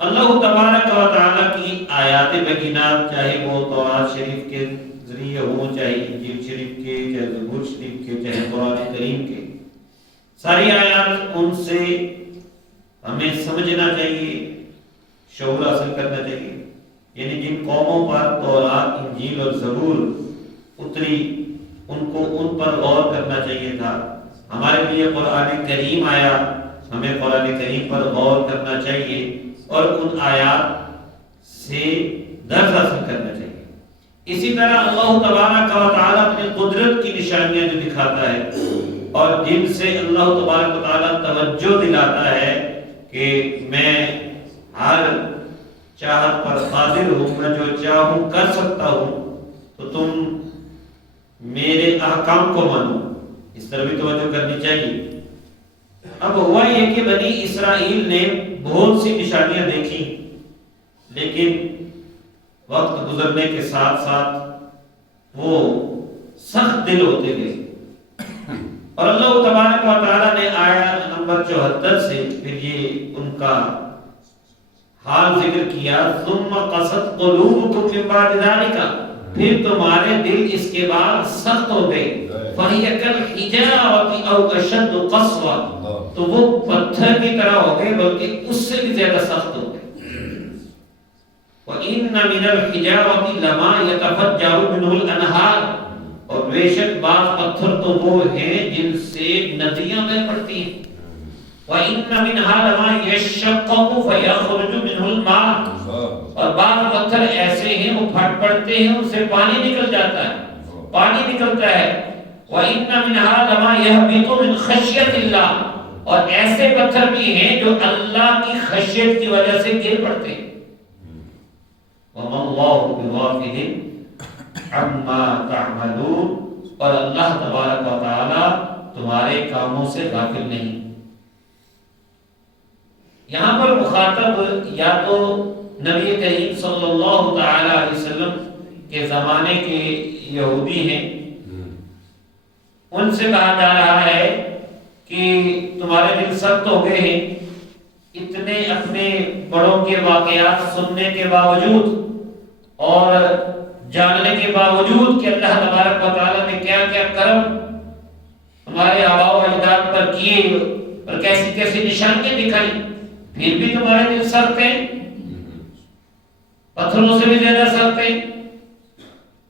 اللہ تبارک و تعالیٰ کی آیات بینات، چاہے وہ تورات شریف کے ذریعے ہوں، چاہے انجیل شریف کے، چاہے زبور شریف کے، چاہے قرآن کریم کے، ساری آیات ان سے ہمیں سمجھنا چاہیے، شعور حاصل کرنا چاہیے. یعنی جن قوموں پر تورات، انجیل اور زبور اتری، ان کو ان پر غور کرنا چاہیے تھا. ہمارے لیے قرآن کریم آیا، ہمیں قرآن کریم پر غور کرنا چاہیے اور ان آیات سے درس حاصل کرنا چاہیے. اسی طرح اللہ تبارک و تعالیٰ اپنی قدرت کی نشانیاں جو دکھاتا ہے اور جن سے اللہ تبارک و تعالیٰ توجہ دلاتا ہے کہ میں ہر چاہت پر قادر ہوں، میں جو چاہوں کر سکتا ہوں، تو تم میرے احکام کو مانو، اس طرح بھی توجہ کرنی چاہیے. اب ہوا یہ کہ بنی اسرائیل نے بہت سی نشانیاں دیکھی، لیکن وقت گزرنے کے ساتھ ساتھ وہ سخت دل ہوتے گئے، اور اللہ تبارک و تعالیٰ نے آیت نمبر 74 سے پھر یہ ان کا حال ذکر کیا. ثم قست قلوبکم من بعد ذلک، پھر تمہارے دل اس کے بعد سخت ہو گئے. فَهِيَ كَالْحِجَارَةِ أَوْ أَشَدُّ قَسْوَةً، تو وہ پتھر کی طرح ہو گئے بلکہ اس سے بھی زیادہ سخت ہو گئے. وَإِنَّ مِنَ الْحِجَارَةِ لَمَا يَتَفَجَّرُ مِنْهُ الْأَنْهَارُ، اور بے شک بعض پتھر تو وہ ہیں جن سے ندیاں بہ پڑتی ہیں. وَإِنَّ مِنْهَا لَمَا يَشَّقَّقُ فَيَخْرُجُ مِنْهُ الْمَاءُ، اور بعض پتھر ایسے ہیں وہ پھٹ پڑتے ہیں، ان سے پانی نکل جاتا ہے، پانی نکلتا ہے. وَإِنَّ مِنْهَا لَمَا يَهْبِطُ مِنْ خَشْيَةِ اللَّهِ، اور ایسے پتھر بھی ہیں جو اللہ کی خشیت کی وجہ سے گر پڑتے ہیں. وَمَا اللَّهُ بِغَافِلٍ عَمَّا تَعْمَلُونَ، اور اللہ تبارک و تعالی تمہارے کاموں سے غافل نہیں. یہاں پر مخاطب یا تو نبی کریم صلی اللہ تعالی علیہ وسلم کے زمانے کے یہودی ہیں، ان سے کہا جا رہا ہے کہ تمہارے دل سخت ہو گئے ہیں اتنے اپنے بڑوں کے واقعات سننے کے باوجود اور جاننے کے باوجود کہ اللہ تبارک و تعالیٰ نے کیا کیا کرم ہمارے آباء و اجداد پر کیے اور کیسی کیسی نشانیاں دکھائی، پھر بھی تمہارے دل سخت ہیں، پتھروں سے بھی زیادہ سخت ہیں.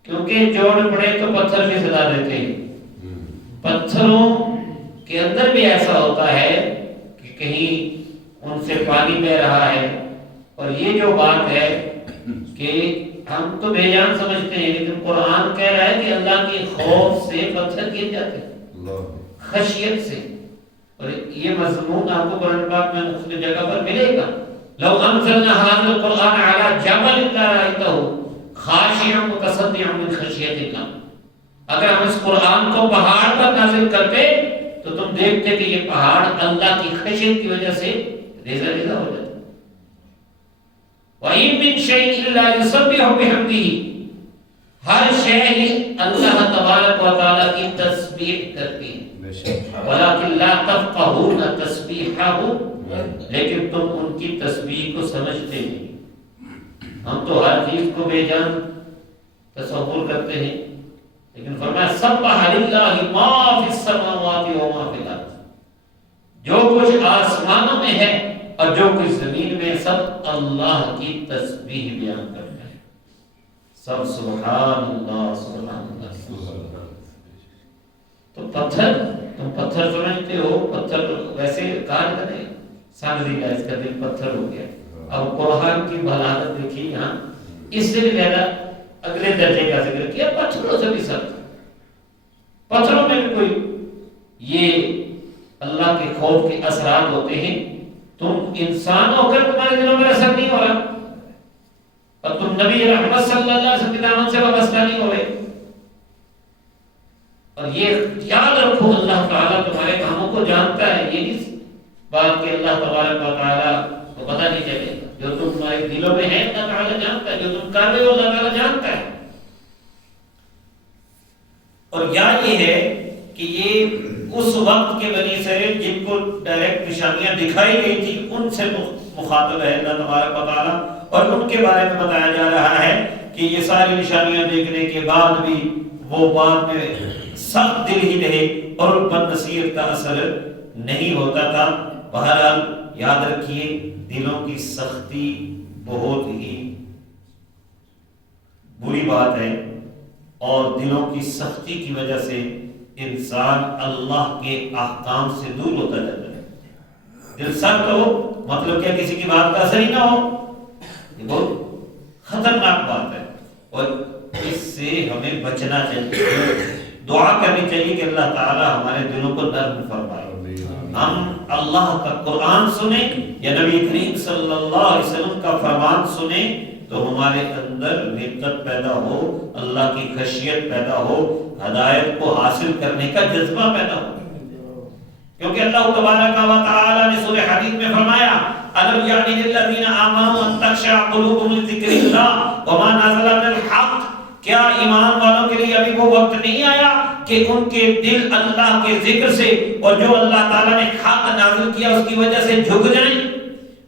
کیونکہ جوڑ پڑے تو پتھر بھی سزا دیتے ہیں. پتھروں کے اندر بھی ایسا ہوتا ہے کہ کہیں ان سے پانی بہ رہا ہے، اور یہ جو بات ہے کہ ہم تو بے جان سمجھتے ہیں، لیکن قرآن کہہ رہا ہے کہ اللہ کے خوف سے پتھر گر جاتے ہیں، خشیت سے. اور یہ مضمون آپ کو قرآن پاک میں مختلف جگہ پر ملے گا. لو انزلنا هذا القرآن على جبل لرأيته خاشعا متصدعا من خشية الله، اگر ہم اس قرآن کو پہاڑ پر نازل کرتے تو تم دیکھتے کہ یہ پہاڑ اللہ کی خشیت کی وجہ سے ریزہ ریزہ ہو جاتا. وَإِن مِّن شَيْءٍ إِلَّا يُسَبِّحُ بِحَمْدِهِ، ہر شے اللہ تبارک و تعالیٰ کی تسبیح کرتی ہے. وَلَكِنْ لَا تَفْقَهُونَ تَسْبِيحَهُ، لیکن تم ان کی تسبیح کو سمجھتے نہیں. ہم تو ہر چیز کو بے جان تصور کرتے ہیں، لیکن فرمایا سبح للہ ما فی السماوات و ما فی الارض، جو کچھ آسمانوں میں ہے اور جو کچھ زمین میں سب اللہ کی تسبیح بیان کرتے ہیں. سب سبحان اللہ سبحان اللہ. تو پتھر، تم پتھر سمجھتے ہو، پتھر ویسے کہا جاتا ہے سامنے اس کا دل پتھر ہو گیا. اب قرآن کی بلاغت دیکھیے، یہاں اس سے بھی زیادہ اگلے درجے کا ذکر کیا، پتھروں سے بھی سخت. پتھروں میں بھی کوئی یہ اللہ کے خوف کے اثرات ہوتے ہیں. تم انسان ہو کر تمہارے دلوں میں اثر نہیں ہو رہا، اور تم نبی رحمت صلی اللہ علیہ وسلم کی دامن سے وابستہ نہیں ہو رہے. اور یہ یاد رکھو اللہ تعالیٰ تمہارے کاموں کو جانتا ہے. یہ اس بات کہ اللہ تبارک و تعالیٰ کو پتہ نہیں چلے گا، جو تمہارے دلوں میں ہے اللہ تعالیٰ جانتا ہے، جو تم کر رہے ہو اللہ تعالیٰ جانتا ہے. اور یا یہ ہے کہ یہ اس وقت کے بنی اسرائیل جن کو ڈائریکٹ نشانیاں دکھائی گئی تھی ان سے مخاطب ہے اللہ تبارک و تعالیٰ، اور ان کے بارے میں بتایا جا رہا ہے کہ یہ ساری نشانیاں دیکھنے کے بعد بھی وہ بعد میں سخت دل ہی رہے اور ان پر نصیحت کا اثر نہیں ہوتا تھا۔ بہرحال یاد رکھیے دلوں کی سختی بہت ہی بری بات ہے، اور دلوں کی سختی کی وجہ سے انسان اللہ کے احکام سے دور ہوتا جاتا ہے۔ دل سخت ہو مطلب کیا کسی کی بات کا اثر ہی نہ ہو، یہ بہت خطرناک بات ہے، اور اس سے ہمیں بچنا چاہیے، دعا کرنی چاہیے کہ اللہ تعالی ہمارے دلوں کو نرم فرمائے، ہم اللہ کا قرآن سنیں یا نبی کریم صلی اللہ علیہ وسلم کا فرمان سنیں تو ہمارے اندر رقت پیدا ہو، اللہ کی خشیت پیدا ہو، ہدایت کو حاصل کرنے کا جذبہ پیدا ہو، کیونکہ اللہ تبارک و تعالی نے سورہ حدید میں فرمایا الم یعنی للذین آمنوا ان تخشع قلوبهم لذکر اللہ وما نزل من الحق، کیا ایمان والوں کے لیے ابھی وہ وقت نہیں آیا کہ ان کے دل اللہ کے ذکر سے اور جو اللہ تعالیٰ نے حق نازل کیا اس کی وجہ سے جھک جائیں؟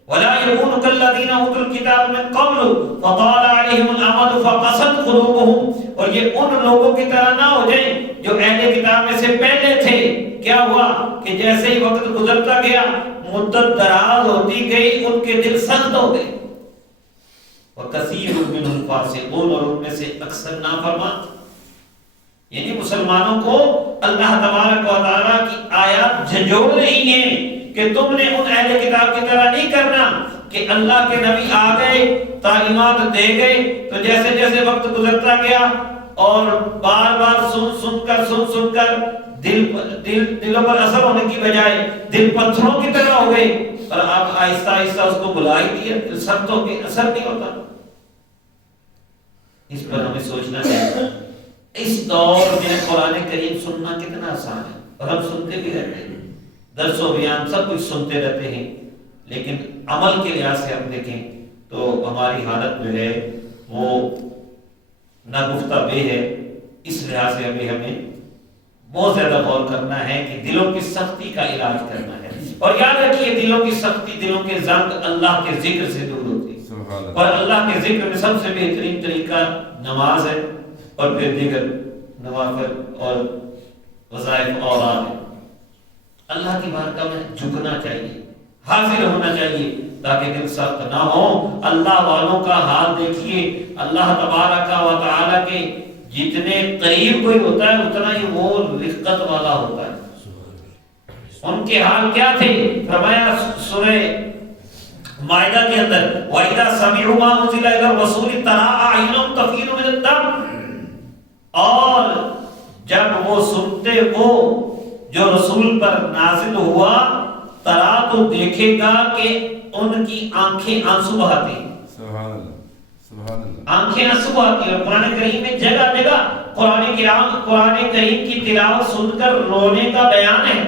وَلَا يَكُونُ كَالَّذِينَ أُوتُوا الْكِتَابَ مِن قَبْلُ فَطَالَ عَلَيْهِمُ الْأَمَدُ فَقَسَتْ قُلُوبُهُمْ، اور یہ ان لوگوں کی طرح نہ ہو جائیں جو اہل کتاب میں سے پہلے تھے، کیا ہوا کہ جیسے ہی وقت گزرتا گیا مدت دراز ہوتی گئی ان کے دل سخت ہو گئے، وَكَثِيرٌ مِّنْهُمْ فَاسِقُونَ، اور ان میں سے اکثر نافرمان، یعنی مسلمانوں کو اللہ تبارک و تعالیٰ کی آیات جھنجھوڑ رہی ہیں کہ تم نے ان اہل کتاب کی طرح نہیں کرنا کہ اللہ کے نبی آ گئے، تعلیمات دے گئے، تو جیسے جیسے وقت گزرتا گیا اور بار بار سن کر دلوں پر اثر ہونے کی بجائے دل پتھروں کی طرح ہو گئے، اور آپ آہستہ آہستہ اس کو بھلا ہی دیا، دل سخت ہو کے اثر نہیں ہوتا۔ اس پر ہمیں سوچنا چاہیے۔ اس دور میں قرآن کریم سننا کتنا آسان ہے، اور ہم سنتے بھی رہتے ہیں، درس و بیان سب کچھ سنتے رہتے ہیں، لیکن عمل کے لحاظ سے ہم دیکھیں تو ہماری حالت جو ہے وہ ناگفتہ بے ہے۔ اس لحاظ سے ہمیں بہت زیادہ غور کرنا ہے کہ دلوں کی سختی کا علاج کرنا ہے، اور یاد رکھیے دلوں کی سختی، دلوں کے زنگ اللہ کے ذکر سے دور ہوتی ہے، اور اللہ کے ذکر میں سب سے بہترین طریقہ نماز ہے، اور پھر دیگر نوافل اور وظائف اور آدھے۔ اللہ کی بارگاہ میں جھکنا چاہیے، حاضر ہونا چاہیے تاکہ دل سخت نہ ہو۔ اللہ والوں کا حال دیکھیے، اللہ تبارک و تعالیٰ کے جتنے قریب کوئی ہوتا ہے اتنا ہی وہ رفقت والا ہوتا ہے۔ ان کے حال کیا تھے؟ فرمایا سورہ مائدہ کے اندر وَإِذَا سَمِعُوا مَا أُنزِلَ إِلَى الرَّسُولِ تَرَىٰ أَعْيُنَهُمْ تَفِيضُ مِنَ الدَّمْعِ، اور جب وہ سنتے وہ جو رسول پر نازل ہوا، ترا تو دیکھے گا کہ ان کی آنکھیں آنسو بہاتی ہیں۔ سبحان اللہ، سبحان اللہ، آنکھیں آنسو بہاتی ہیں۔ قرآن کریم میں جگہ جگہ قرآن کریم کی تلاوت سن کر رونے کا بیان ہے،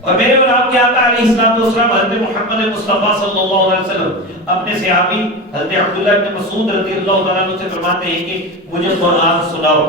اور میرے اور آپ کے آقا علیہ الصلوۃ والسلام حضرت محمد مصطفیٰ صلی اللہ علیہ وسلم اپنے صحابی حضرت عبداللہ بن مسعود رضی اللہ تعالیٰ عنہ سے فرماتے ہیں کہ مجھے قرآن سناؤ۔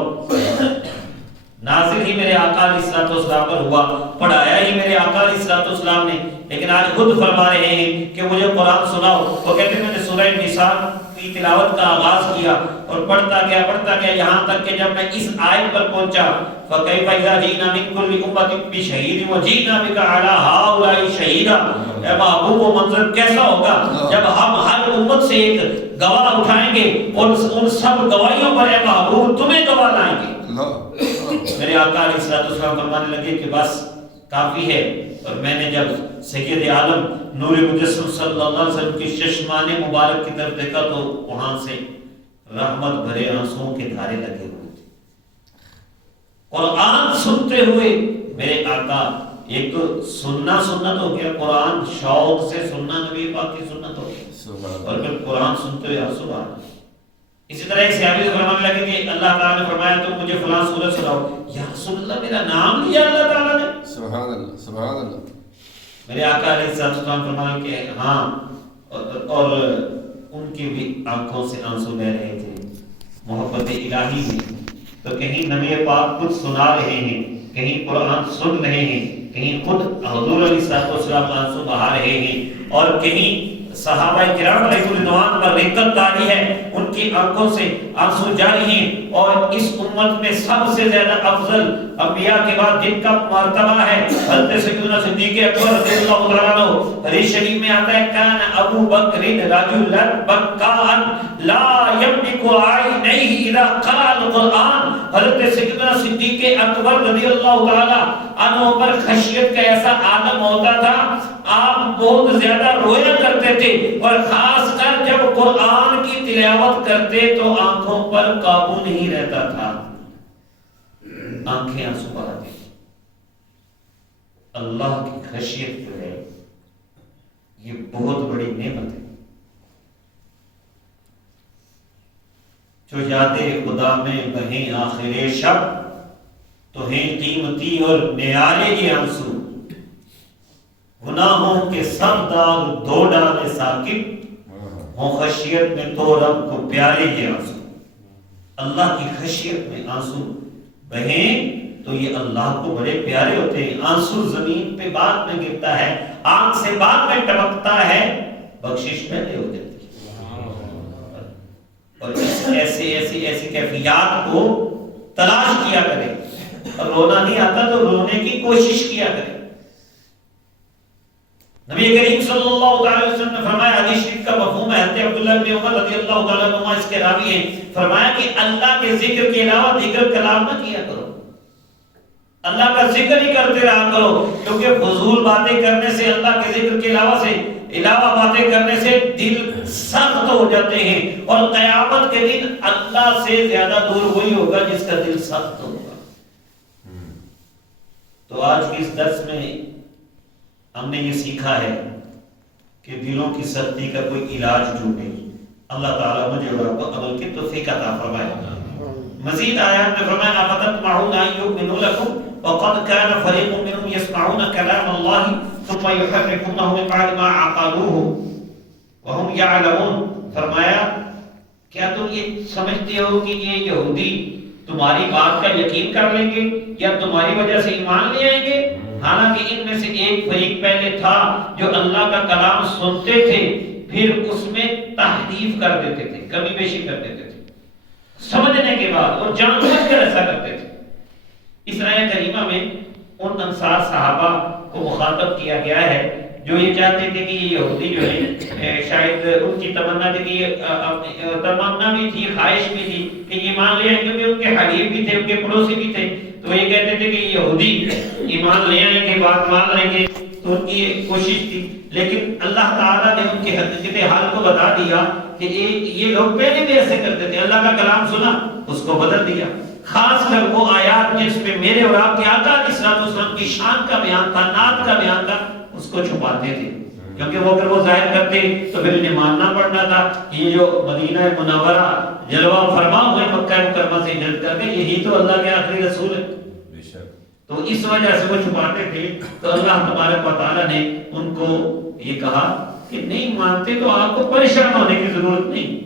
نازل ہی میرے آقا علیہ الصلوۃ والسلام پر ہوا، پڑھایا ہی میرے آقا علیہ الصلوۃ والسلام نے، لیکن آج خود فرما رہے ہیں کہ مجھے قرآن سناؤ۔ وہ کہتے ہیں میں نے سورہ نساء کی تلاوت کا آغاز کیا اور پڑھتا گیا یہاں تک کہ جب میں اس آیت پر پہنچا فَكَيْفَ إِذَا جِئْنَا مِن كُلِّ أُمَّةٍ بِشَهِيدٍ وَجِئْنَا بِكَ عَلَىٰ هَٰؤُلَاءِ شَهِيدًا، اے محبوب وہ منظر کیسا ہوگا جب ہم ہر امت سے ایک گواہ اٹھائیں گے اور ان سب گواہیوں پر اے محبوب تمہیں گواہ لائیں گے۔ میرے آقا علیہ السلام فرمانے لگے کہ بس کافی ہے، اور میں نے جب سید عالم نور مجسم صلی اللہ علیہ وسلم کی چشمان مبارک کی طرف دیکھا تو وہاں سے رحمت بھرے آنسوؤں کے دھارے لگے ہوئے تھے۔ قرآن سنتے ہوئے میرے آقا، ایک تو سننا سنت ہو گیا، قرآن شوق سے سننا نبی پاک کی سنت ہو گیا، اور پھر قرآن سنتے ہوئے آنسو آ گئے۔ اسی طرح ایک صحابی سے فرمانے لگے کہ اللہ تعالیٰ نے فرمایا تم مجھے فلاں سورت سناؤ۔ یا رسول اللہ میرا نام لیا اللہ تعالیٰ نے؟ سبحان اللہ، سبحان اللہ۔ میرے آقا علیہ السلام فرمایا کہ ہاں، اور ان کی بھی آنکھوں سے آنسو بہ رہے تھے محبت الہی میں۔ تو کہیں نبی پاک کچھ سنا رہے ہیں، کہیں قرآن سن رہے ہیں، کہیں خود حضور علیہ السلام آنسو بہا رہے ہیں اور کہیں صحابہ کرام علیہ الرضوان پر رقت طاری ہے، ان کی آنکھوں سے آنسو جاری ہیں، اور اس امت میں سب سے زیادہ افضل انبیاء کے بعد جن کا مرتبہ ہے حضرت سیدنا صدیق اکبر رضی اللہ تعالیٰ عنہ، حدیث شریف میں آتا ہے کان ابو بکر رجلا بکاء لا یملک عینیہ اذا قرأ القرآن، حضرت سیدنا صدیق اکبر رضی اللہ تعالیٰ عنہ پر خشیت کا ایسا عالم ہوتا تھا، آپ بہت زیادہ رویا کرتے تھے، اور خاص کر جب قرآن کی تلاوت کرتے تو آنکھوں پر قابو نہیں رہتا تھا، آنکھیں آنسو بہاتی۔ اللہ کی خشیت جو ہے یہ بہت بڑی نعمت ہے، جو یاد خدا میں بہیں آخر شب تو ہیں قیمتی اور نیارے یہ آنسو، گناہوں کے سب داغ دھو ڈالے ثاقب، ہوں خشیت میں تو رب کو پیارے یہ آنسو۔ اللہ کی خشیت میں آنسو بہیں تو یہ اللہ کو بڑے پیارے ہوتے ہیں۔ آنسو زمین پہ بعد میں گرتا ہے، آنکھ سے بعد میں ٹپکتا ہے، بخشش پہلے ہو جاتی ہے۔ اور ایسی کیفیات کو تلاش کیا کرے، اور رونا نہیں آتا تو رونے کی کوشش کیا کرے۔ نبی کریم صلی اللہ علیہ وسلم نے فرمایا، حدیث شریف کا مفہوم ہے، حضرت عبداللہ بن عمر رضی اللہ تعالیٰ عنہ اس کے راوی ہیں، فرمایا کہ اللہ کے ذکر کے علاوہ دیگر کلام نہ کیا کرو، اللہ کا ذکر ہی کرتے رہا کرو، کیونکہ فضول باتیں کرنے سے، اللہ کے ذکر کے علاوہ باتیں کرنے سے دل سخت ہو جاتے ہیں، اور قیامت کے دن اللہ سے زیادہ دور وہی ہوگا جس کا دل سخت ہوگا۔ تو آج کے اس درس میں ہم نے یہ سیکھا ہے کہ دلوں کی سختی کا کوئی علاج ڈھونڈے۔ اللہ تعالیٰ مجھے اور آپ کو عمل کی توفیق عطا فرمائے۔ مزید آیات میں فرمایا افتطمعون ان یؤمنوا لکم وقد كان فريق منهم يسمعون كلام الله ثم يحرفونه من بعد ما عقلوه وهم يعلمون، فرمایا کیا تم یہ سمجھتے ہو کہ یہ یہودی تمہاری بات کا یقین کر لیں گے یا تمہاری وجہ سے ایمان لے آئیں گے؟ حالانکہ ان میں سے ایک فریق پہلے تھا جو اللہ کا کلام سنتے تھے، پھر اس میں تحریف کر دیتے تھے، کمی بیشی کر دیتے تھے سمجھنے کے بعد، اور جان بوجھ کر ایسا کرتے تھے۔ اس آیہ کریمہ میں ان انصار صحابہ کو مخاطب کیا گیا ہے جو یہ چاہتے تھے کہ یہ یہودی جو ہے، شاید ان کی تمنا تھی کہ یہ تمنا بھی تھی، خواہش بھی تھی کہ یہ ایمان لے آئیں، کیونکہ ان کے حلیف بھی تھے، ان کے پڑوسی بھی تھے، تو یہ کہتے تھے کہ یہ یہودی ایمان لے آئیں گے، بات مان لیں گے، تو ان کی کوشش تھی۔ لیکن اللہ تعالیٰ نے ان کے حقیقت حال کو بتا دیا کہ یہ لوگ پہلے بھی ایسے کرتے تھے، اللہ کا کلام سنا اس کو بدل دیا، خاص کر وہ آیات جس میں میرے اور آپ کے آقا علیہ السلام کی شان کا بیان تھا، نعت کا بیان تھا، اس کو چھپاتے تھے، کیونکہ وہ اگر وہ ظاہر کرتے تو پھر انہیں ماننا پڑنا تھا۔ یہ جو مدینہ منورہ جلوہ فرما ہوئے مکہ مکرمہ سے ہجرت کر کے، یہی تو اللہ کے آخری رسول ہے، تو اس وجہ سے وہ چھپاتے تھے۔ تو اللہ تبارک و تعالیٰ نے ان کو یہ کہا کہ نہیں مانتے تو آپ کو پریشان ہونے کی ضرورت نہیں،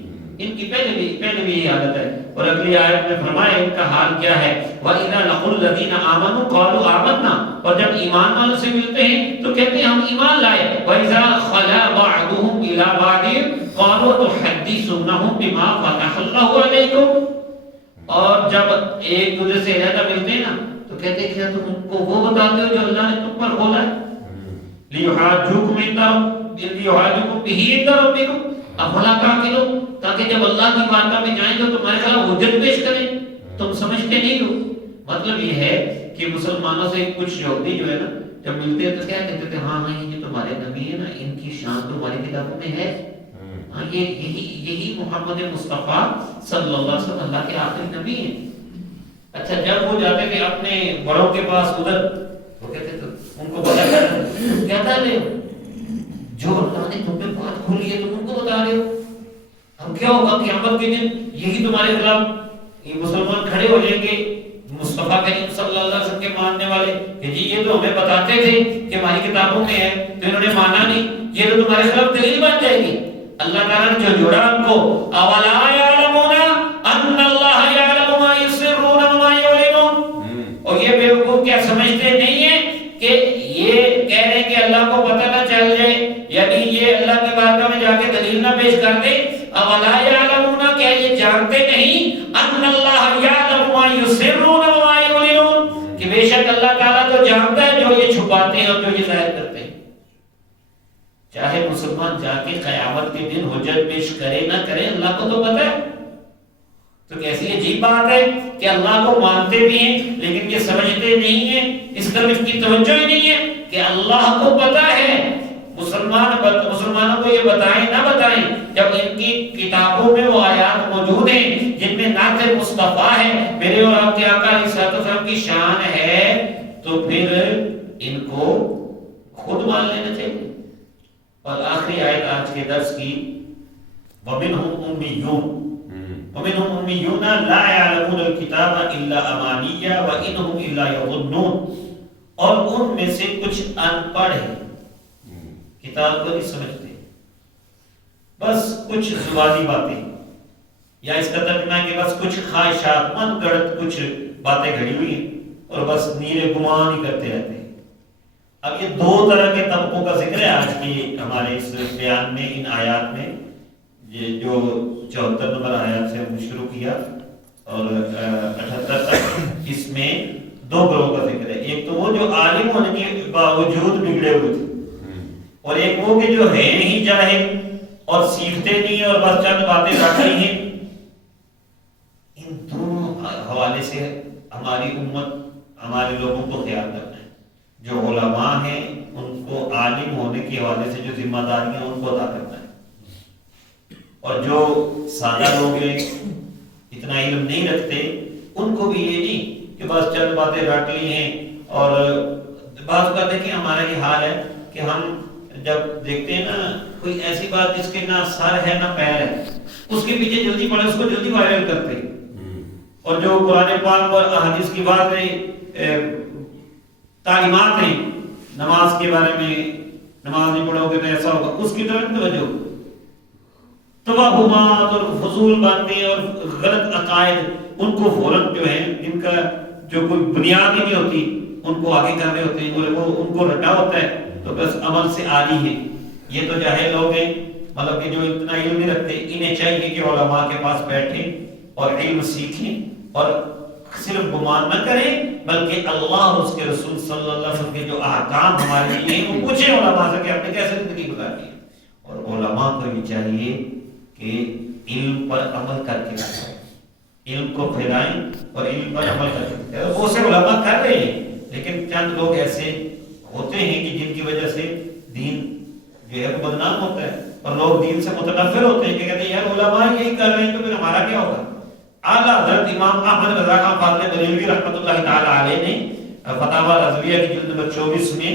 ان کی پہلے بھی یہ حالت ہے۔ اور اگلی آیت میں فرمایا ان کا حال کیا ہے، وَإِذَا لَقُوا الَّذِينَ آمَنُوا قَالُوا آمَنَّا، اور جب ایمان والوں سے ملتے ہیں تو کہتے ہیں ہم ایمان لائے۔ وَإِذَا خَلَا بَعْضُهُمْ إِلَىٰ بَعْضٍ قَالُوا تُحَدِّثُونَهُمْ بِمَا فَتَحَ اللَّهُ عَلَيْكُمْ، اور جب ایک دوسرے سے علیحدہ ملتے ہیں نا تو کہتے ہیں کیا تم ان کو وہ بتاتے ہو جو اللہ نے تم پر کھولا ہے؟ لِيُحَاجُّوكُمْ بِهِ عِندَ رَبِّكُمْ افلا تعقلون، تاکہ جب اللہ کی بارگاہ میں جائیں تو تمہارے خلاف حجت پیش کریں، تم سمجھتے نہیں ہو۔ مطلب یہ ہے کہ مسلمانوں سے کچھ یہودی جو ہے نا جب ملتے ہیں تو کیا کہتے تھے، ہاں یہ جو تمہارے نبی ہے نا ان کی شان تو ہماری کتابوں میں ہے، ہاں یہی محمد مصطفیٰ صلی اللہ علیہ وسلم اللہ کے آخری نبی ہیں۔ اچھا جب وہ جاتے تھے اپنے بڑوں کے پاس ادھر، وہ کہتے تھے ان کو بتا کیا تھا لے جو اللہ نے تم پہ بات کھولی ہے تم ان کو بتا رہے ہو، اب کیا ہوگا قیامت کے دن یہی تمہارے خلاف یہ مسلمان کھڑے ہو جائیں گے مصطفیٰ کریم صلی اللہ علیہ وسلم کے ماننے والے کہ جی یہ تو ہمیں بتاتے تھے کہ ہماری کتابوں میں ہے تو انہوں نے مانا نہیں، یہ تو تمہارے خلاف دلیل بن جائے گی۔ اللہ تعالیٰ نے جو جوڑا ان کو، اولا یعلمون ان اللہ یعلم ما یسرون وما یعلنون، اور یہ بیوقوف کیا سمجھتے نہیں ہیں کہ بارگاہ میں جا کے دلیل نہ پیش کر دے. اولا یعلمون، کیا یہ جانتے نہیں ان اللہ یعلم ما یسرون و ما یعلنون، کہ بے شک اللہ تعالیٰ تو جانتا ہے جو یہ چھپاتے ہیں اور جو یہ ظاہر کرتے ہیں. چاہے مسلمان جا کے قیامت کے دن حجت پیش کرے نہ کرے، اللہ کو تو پتہ ہے. تو کیسی عجیب بات ہے کہ اللہ کو مانتے بھی ہیں لیکن یہ سمجھتے نہیں ہیں، اس طرف اس کی توجہ ہی نہیں ہے کہ اللہ کو پتہ ہے. مسلمانوں کو یہ بتائیں نہ بتائیں جب ان کی کتابوں میں وہ آیات موجود ہیں جن میں نعت مصطفیٰ ہے، میرے اور آپ کے آقا علیہ السلام کی شان ہے، تو پھر ان کو خود مان لینا چاہیے. اور آخری آیت آج کے درس کی، وَمِنْهُمْ أُمِّيُّونَ وَمِنْهُمْ أُمِّيُّونَ لَا يَعْلَمُونَ الْكِتَابَ إِلَّا أَمَانِيَّ وَإِنْهُمْ إِلَّا يَظُنُّونَ، اور ان میں سے کچھ ان پڑھ ہیں، کتاب کو نہیں سمجھتے، بس کچھ زبانی باتیں، یا اس کا ترجمہ ہے کہ بس کچھ خواہشات من گڑت کچھ باتیں گھڑی ہوئی ہیں اور بس نیرے گمان ہی کرتے رہتے ہیں. اب یہ دو طرح کے طبقوں کا ذکر ہے آج کی ہمارے اس بیان میں، ان آیات میں. یہ جو 74 نمبر آیات سے ہم شروع کیا اور 78 تک، اس میں دو گروہ کا ذکر ہے. ایک تو وہ جو عالم ہونے کے باوجود بگڑے ہوئے تھے، اور ایک وہ کہ جو ہے ہی جاہل اور سیکھتے نہیں اور بس چند باتیں رکھ رہی ہیں. ان دونوں حوالے سے ہماری امت، ہمارے لوگوں کو خیال رکھنا ہے. جو علماء ہیں ان کو عالم ہونے کے حوالے سے جو ذمہ داریاں ان کو ادا کرنا ہے، اور جو سادہ لوگ ہیں اتنا علم نہیں رکھتے ان کو بھی یہ نہیں کہ بس چند باتیں رٹ لی ہیں. اور بعض بات ہے کہ ہمارا یہ حال ہے کہ ہم جب دیکھتے ہیں نا کوئی ایسی بات جس کے نہ سر ہے نہ پیر ہے، اس کے پیچھے جلدی پڑے، اس کو جلدی وائرل کرتے ہیں. اور جو قرآن پاک اور احادیث کی بات ہے، تعلیمات ہیں نماز کے بارے میں، نماز نہیں پڑھو گے تو ایسا ہوگا، اس کی طرف توجہ. توہمات اور فضول باتیں اور غلط عقائد ان کو فوراً جو ہے ان کا جو کوئی بنیاد ہی نہیں ہوتی ان کو آگے کر رہے ہوتے ہیں، وہ ان کو رٹا ہوتا ہے تو بس عمل سے عاری ہے. یہ تو جاہل لوگ ہیں، مطلب کہ جو اتنا علم نہیں رکھتے. انہیں چاہیے کہ علماء کے پاس بیٹھیں اور علم سیکھیں اور صرف گمان نہ کریں بلکہ اللہ اور اس کے رسول صلی اللہ علیہ وسلم کے جو احکام ہمارے لیے ہیں وہ پوچھیں علماء سے کہ آپ نے کیسے زندگی گزاری ہے. اور علماء کو بھی چاہیے کہ علم پر عمل کر کے رکھیں، علم کو پھیلائیں اور علم پر عمل کر کے. وہ سے علماء کر رہے ہیں لیکن چند لوگ ایسے ہوتے ہیں کہ جن کی وجہ سے دین جو ہے وہ بدنام ہوتا ہے اور لوگ دین سے متنفر ہوتے ہیں کہ کہتے ہیں یار علماء یہی کر رہے ہیں تو پھر ہمارا کیا ہوگا. اعلیٰ حضرت امام احمد رضا خان فاضل بریلوی رحمۃ اللہ تعالی علیہ نے فتاوی رضویہ کی جلد نمبر 24 میں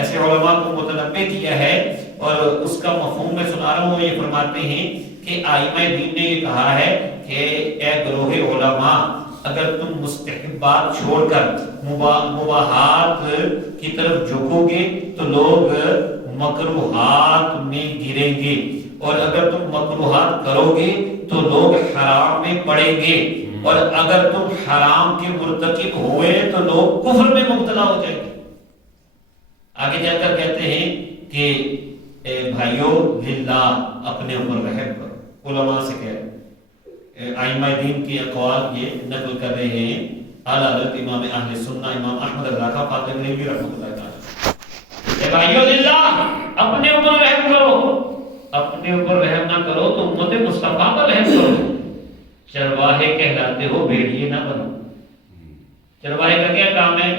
ایسے علماء کو متنبہ کیا ہے اور اس کا مفہوم میں سنا رہا ہوں. یہ فرماتے ہیں کہ ائمہ دین نے یہ کہا ہے کہ اے گروہ علماء، اگر تم مستحبات چھوڑ کر مباحات کی طرف جھکو گے تو لوگ مکروہات میں گریں گے، اور اگر تم مکروہات کرو گے تو لوگ حرام میں پڑیں گے، اور اگر تم حرام کے مرتکب ہوئے تو لوگ کفر میں مبتلا ہو جائیں گے. آگے جا کر کہتے ہیں کہ اے بھائیو للہ اپنے اوپر رحم کرو. علماء سے کہہ رہے، ائمہ دین کی اقوال یہ نقل کر رہے ہیں اعلیٰ حضرت امام اہل سنہ امام احمد رضا خان فاضل بریلوی رحمۃ اللہ تعالی. اے بھائیو للہ اپنے اوپر رحم کرو، اپنے اوپر رحم نہ کرو تو امت مصطفیٰ پر رحم کرو. چرواہے کہلاتے ہو، بھیڑیے نہ بنو. چرواہے کا کیا کام ہے؟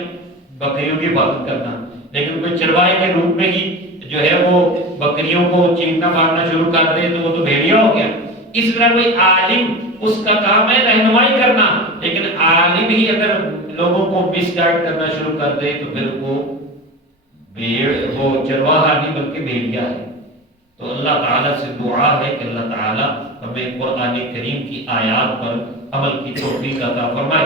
بکریوں کی حفاظت کرنا، لیکن کوئی چرواہے کے روپ میں ہی جو ہے وہ بکریوں کو چیننا مارنا شروع کر دے تو وہ تو بھیڑیا ہو گیا. اس طرح کوئی عالم اس کا کام ہے رہنمائی کرنا، لیکن عالم ہی اگر لوگوں کو مس گائیڈ کرنا شروع کر دے تو پھر وہ چرواہا نہیں بلکہ بھیڑیا ہے. تو اللہ تعالیٰ سے دعا ہے کہ اللہ تعالیٰ ہمیں قرآن کریم کی آیات پر عمل کی توفیق عطا فرمائے.